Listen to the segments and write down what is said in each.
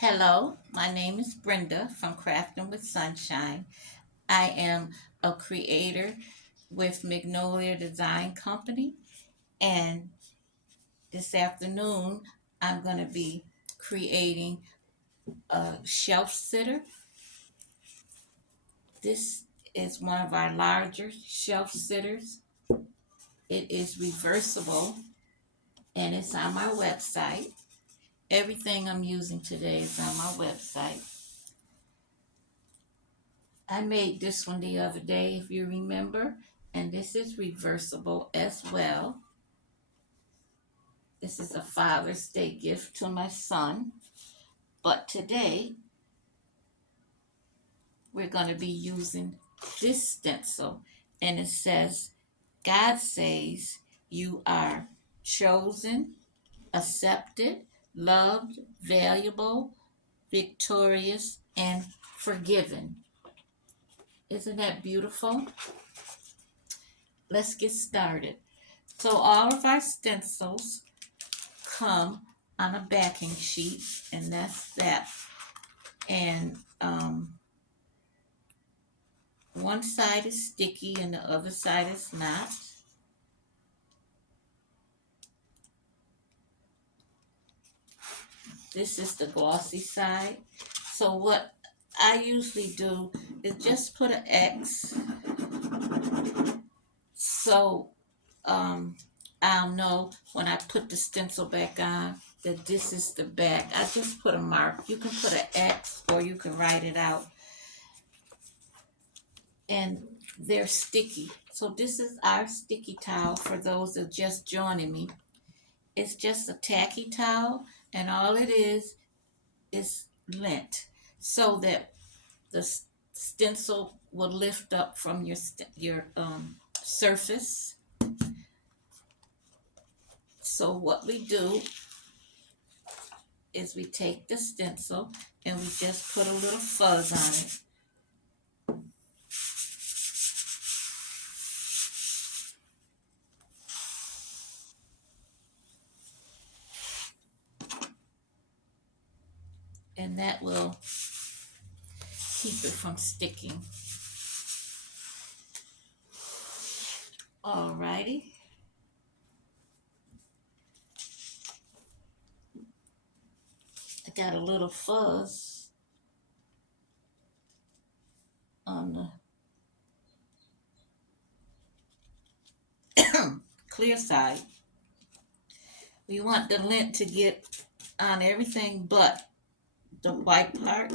Hello, my name is Brenda from Crafting with Sunshine. I am a creator with Magnolia Design Company, and this afternoon I'm going to be creating a shelf sitter. This is one of our larger shelf sitters. It is reversible and it's on my website. Everything I'm using today is on my website. I made this one the other day, if you remember, and this is reversible as well. This is a Father's Day gift to my son. But today, we're going to be using this stencil, and it says, God says you are chosen, accepted, loved, valuable, victorious, and forgiven. Isn't that beautiful? Let's get started. So all of our stencils come on a backing sheet, and that's that. And one side is sticky and the other side is not. This is the glossy side. So what I usually do is just put an X so um, I'll know when I put the stencil back on that this is the back. I just put a mark. You can put an X or you can write it out. And they're sticky. So this is our sticky towel for those that are just joining me. It's just a tacky towel, and all it is lint so that the stencil will lift up from your surface. So what we do is we take the stencil and we just put a little fuzz on it. And that will keep it from sticking. Alrighty. I got a little fuzz on the clear side. We want the lint to get on everything but the white part.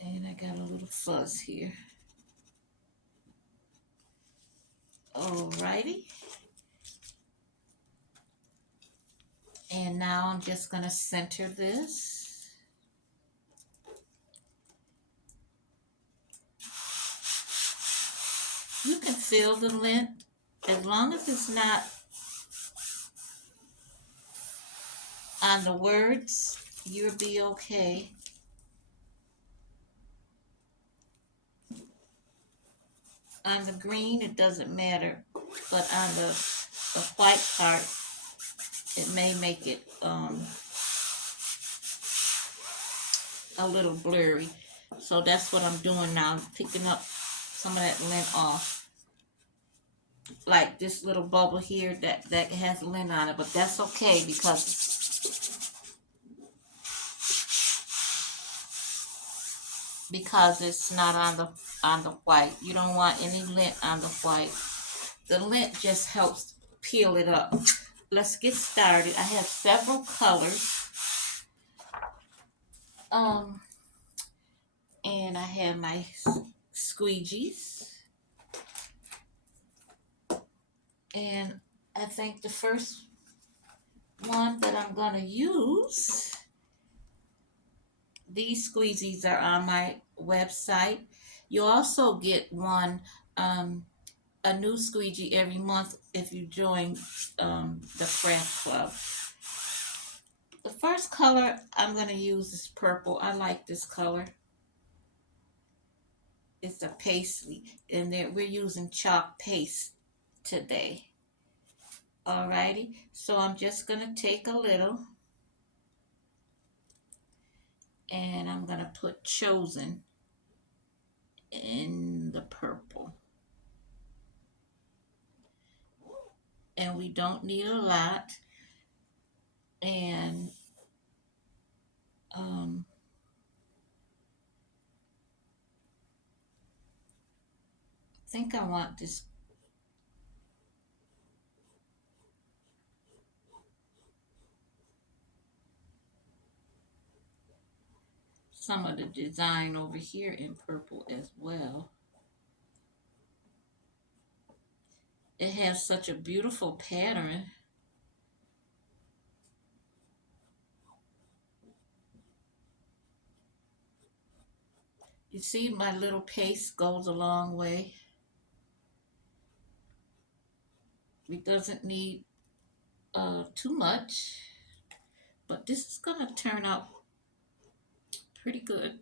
And I got a little fuzz here. Alrighty. And now I'm just going to center this. You can feel the lint as long as it's not on the words, you'll be okay. On the green, it doesn't matter, but on the white part, it may make it a little blurry. So that's what I'm doing now. I'm picking up some of that lint off. Like this little bubble here that has lint on it, but that's okay because it's not on the white. You don't want any lint on the white. The lint just helps peel it up. Let's get started. I have several colors. And I have my squeegees. And I think the first one that I'm going to use, these squeegees are on my website. You also get a new squeegee every month if you join the craft club. The first color I'm going to use is purple. I like this color. It's a paisley, and we're using chalk paste today. Alrighty, so I'm just gonna take a little and I'm gonna put chosen in the purple. And we don't need a lot. And um, I think I want this. Some of the design over here in purple as well. It has such a beautiful pattern. You see, my little paste goes a long way. It doesn't need too much, but this is gonna turn out pretty good.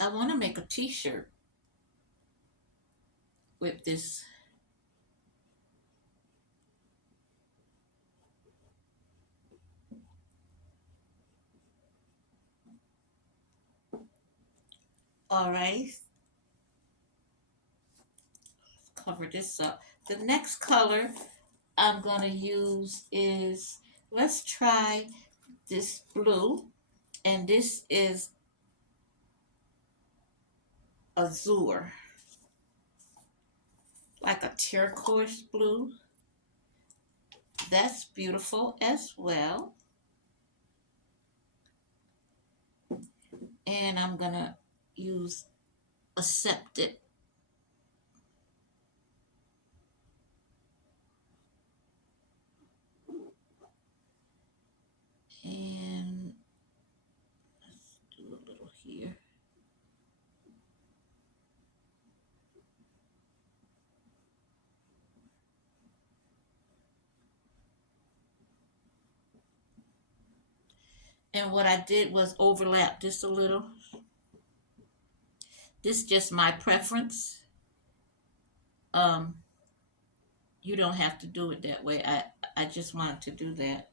I want to make a t-shirt with this. All right, cover this up. The next color I'm gonna use is, let's try this blue, and this is azure, like a turquoise blue. That's beautiful as well. And I'm gonna use accepted. And let's do a little here. And what I did was overlap just a little. This is just my preference. Um, you don't have to do it that way. I just wanted to do that.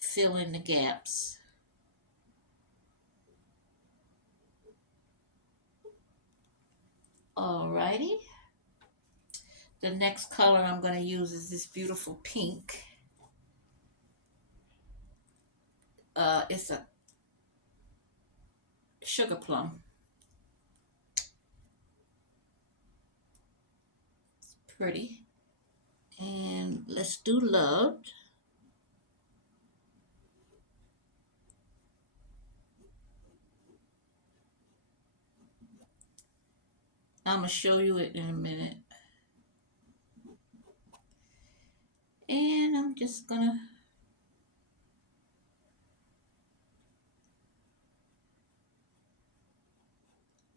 Fill in the gaps. Alrighty. The next color I'm going to use is this beautiful pink. It's a sugar plum. It's pretty. And let's do loved. I'm going to show you it in a minute. And I'm just going to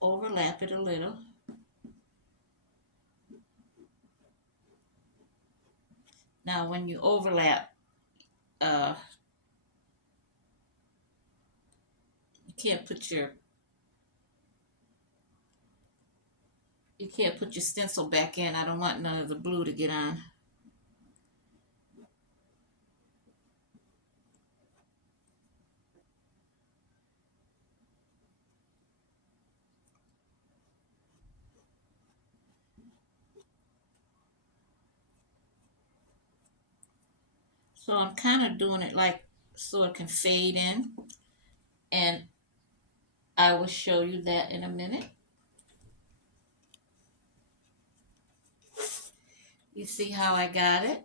overlap it a little. Now, when you overlap, uh, you can't put your stencil back in. I don't want none of the blue to get on. So I'm kind of doing it like so it can fade in, and I will show you that in a minute. You see how I got it?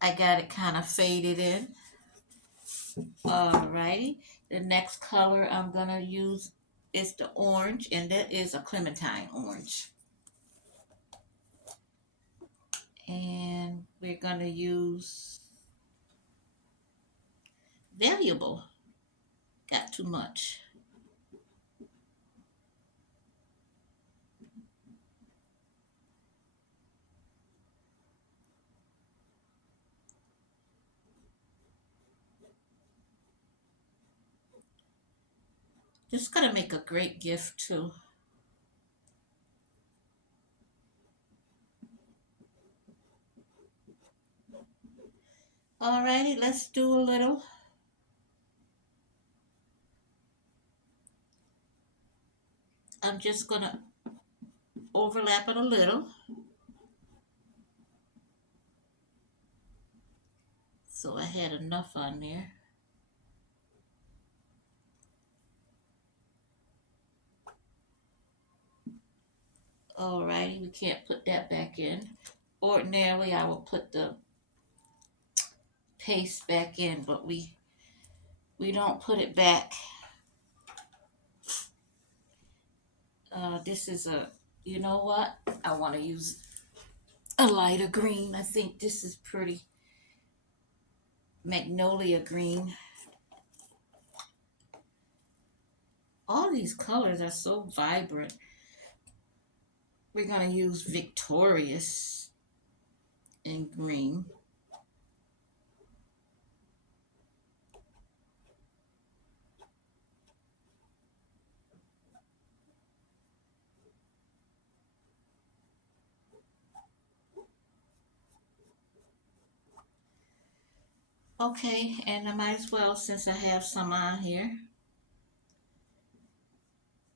I got it kind of faded in. Alrighty. The next color I'm gonna use is the orange, and that is a clementine orange. And we're gonna use valuable. Got too much. This is gonna make a great gift too. Alrighty, let's do a little. I'm just gonna overlap it a little. So I had enough on there. Alrighty, we can't put that back in. Ordinarily, I will put the paste back in, but we don't put it back. This is a, you know what? I want to use a lighter green. I think this is pretty. Magnolia green. All these colors are so vibrant. We're going to use Victorious in green. Okay, and I might as well, since I have some on here,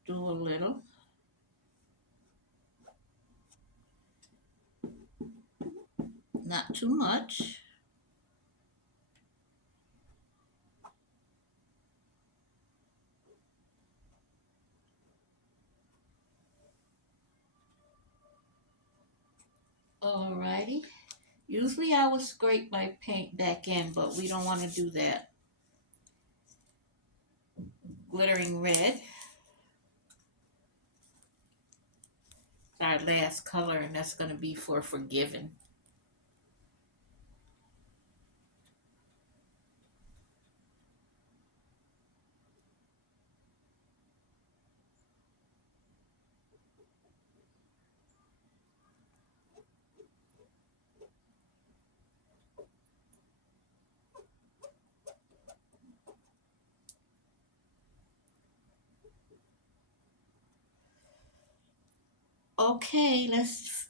do a little. Not too much. Alrighty. Usually I would scrape my paint back in, but we don't want to do that. Glittering red. Our last color, and that's going to be for Forgiven. Okay, let's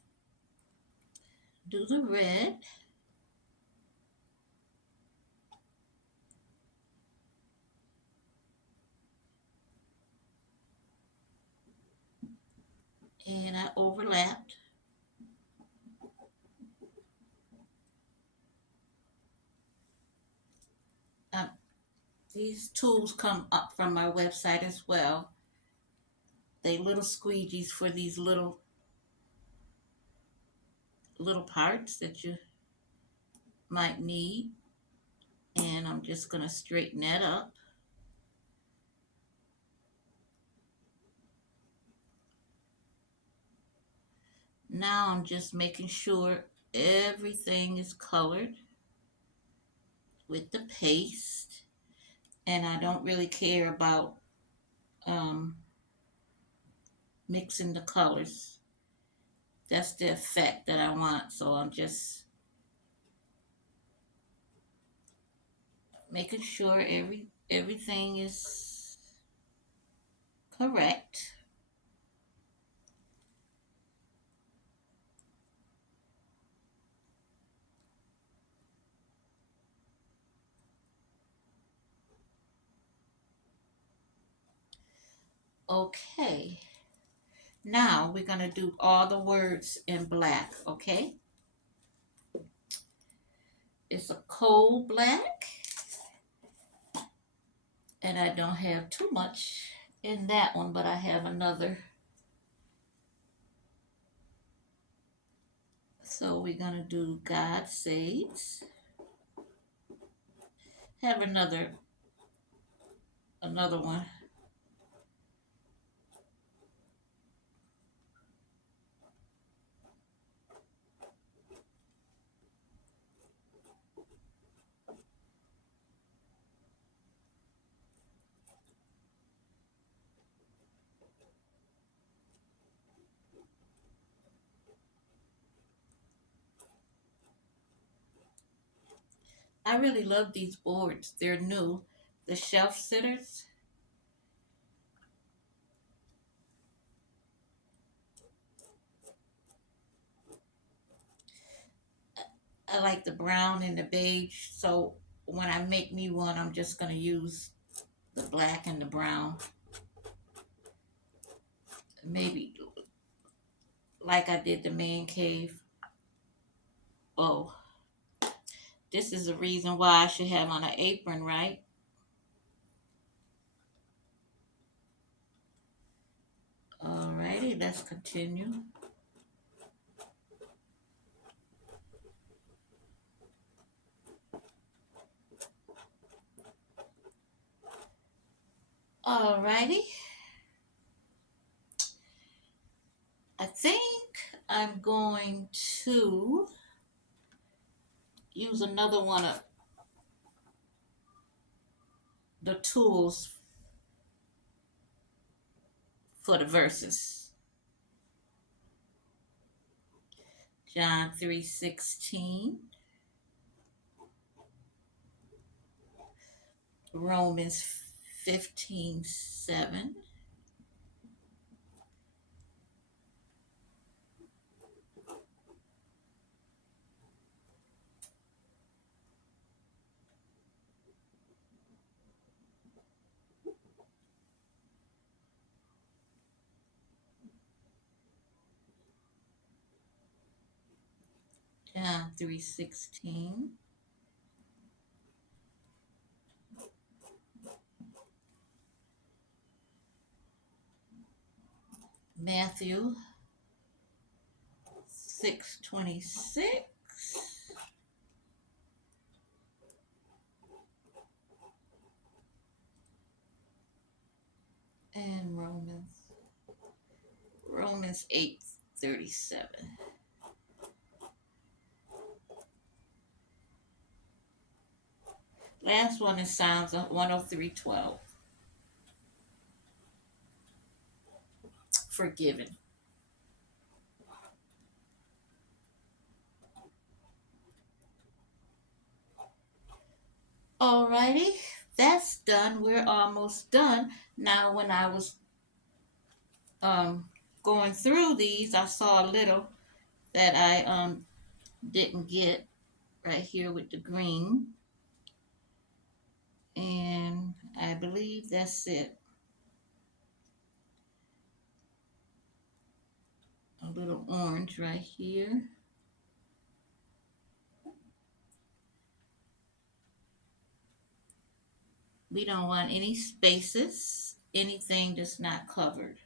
do the red. And I overlapped. Um, these tools come up from my website as well. They little squeegees for these little parts that you might need. And I'm just going to straighten that up. Now I'm just making sure everything is colored with the paste. And I don't really care about um, mixing the colors. That's the effect that I want. So I'm just making sure everything is correct. Okay. Now we're going to do all the words in black, okay? It's a coal black, and I don't have too much in that one, but I have another. So we're going to do God Saves. Have another one. I really love these boards. They're new. The shelf sitters. I like the brown and the beige, so when I make me one, I'm just gonna use the black and the brown. Maybe like I did the man cave. Oh, this is the reason why I should have on an apron, right? Alrighty, let's continue. Alrighty, I think I'm going to use another one of the tools for the verses. John 3:16, Romans 15:7, John 3:16, Matthew 6:26, and Romans 8:37. Last one is Psalms 103:12. Forgiven. Alrighty, that's done. We're almost done. Now, when I was um going through these, I saw a little that I didn't get right here with the green, and I believe that's it. A little orange right here. We don't want any spaces, anything that's not covered.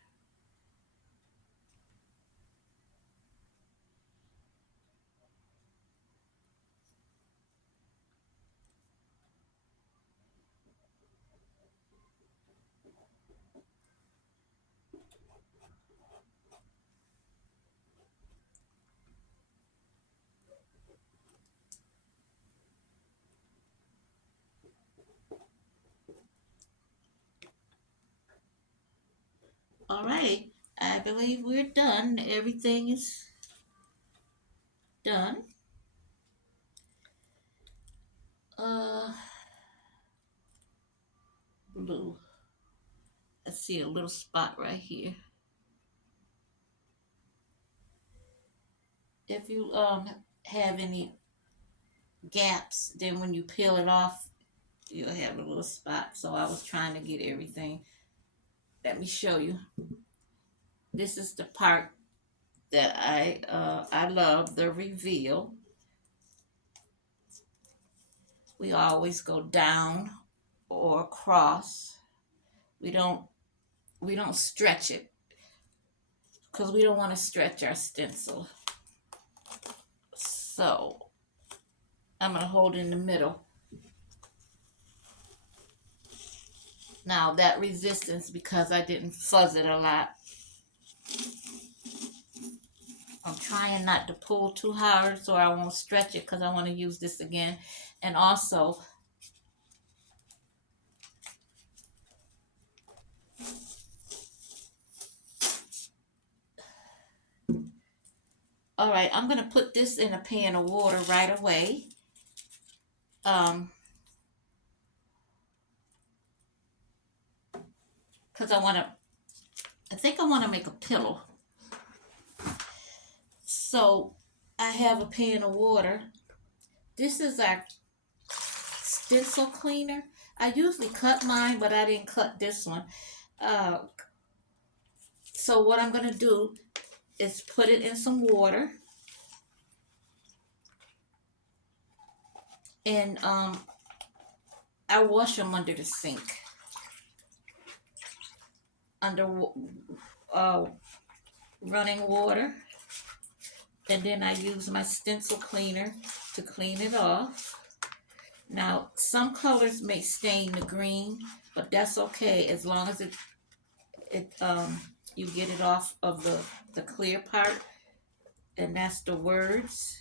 All right, I believe we're done. Everything is done. Uh, Blue. I see a little spot right here. If you have any gaps, then when you peel it off, you'll have a little spot. So I was trying to get everything. Let me show you. This is the part that I love, the reveal. We always go down or across. We don't we don't stretch it because we don't want to stretch our stencil. So I'm gonna hold in the middle. Now that resistance, because I didn't fuzz it a lot. I'm trying not to pull too hard so I won't stretch it because I want to use this again. And also, all right, I'm going to put this in a pan of water right away. Because I think I want to make a pillow. So I have a pan of water This is our stencil cleaner. I usually cut mine, but I didn't cut this one. Uh, so what I'm gonna do is put it in some water, and I wash them under the sink, under uh, running water, and then I use my stencil cleaner to clean it off. Now, some colors may stain the green, but that's okay as long as it you get it off of the clear part, and that's the words.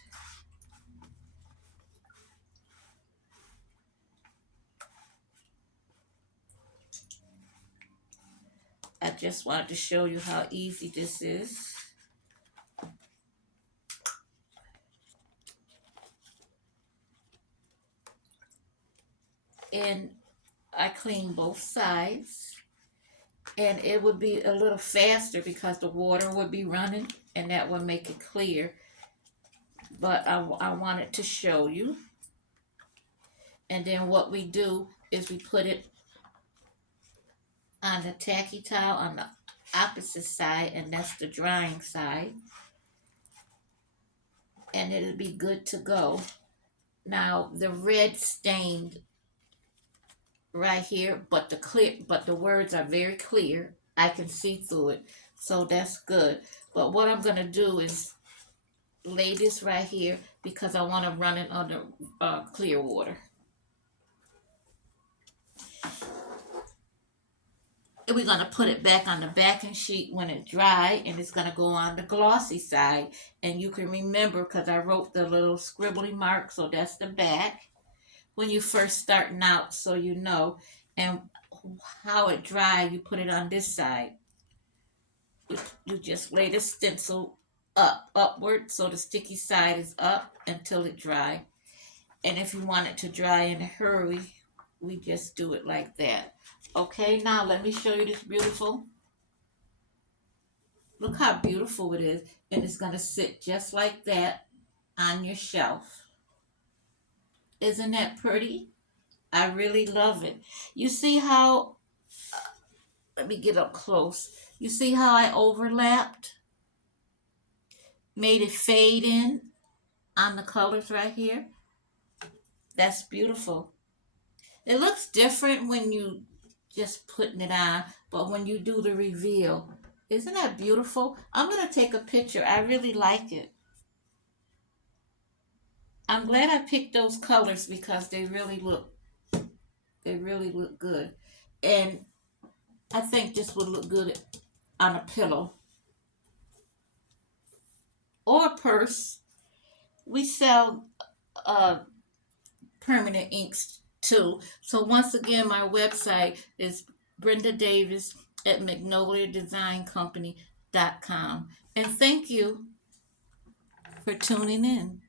I just wanted to show you how easy this is. And I clean both sides, and it would be a little faster because the water would be running, and that would make it clear. But I wanted to show you. And then what we do is we put it on the tacky towel on the opposite side, and that's the drying side, and it'll be good to go. Now the red stained right here, but the words are very clear. I can see through it, so that's good. But what I'm gonna do is lay this right here because I want to run it under clear water. And we're gonna put it back on the backing sheet when it's dry, and it's gonna go on the glossy side. And you can remember because I wrote the little scribbly mark, so that's the back when you first starting out, so you know. And how it dry, you put it on this side. You just lay the stencil upward, so the sticky side is up until it dry. And if you want it to dry in a hurry, we just do it like that. Okay, now let me show you this beautiful. Look how beautiful it is, and it's gonna sit just like that on your shelf. Isn't that pretty? I really love it. You see how, let me get up close. You see how I overlapped? Made it fade in on the colors right here. That's beautiful. It looks different when you just putting it on, but when you do the reveal, isn't that beautiful? I'm going to take a picture. I really like it. I'm glad I picked those colors because they really look good. And I think this would look good on a pillow or a purse. We sell permanent inks too. So once again, my website is Brenda Davis at magnoliadesigncompany.com. And thank you for tuning in.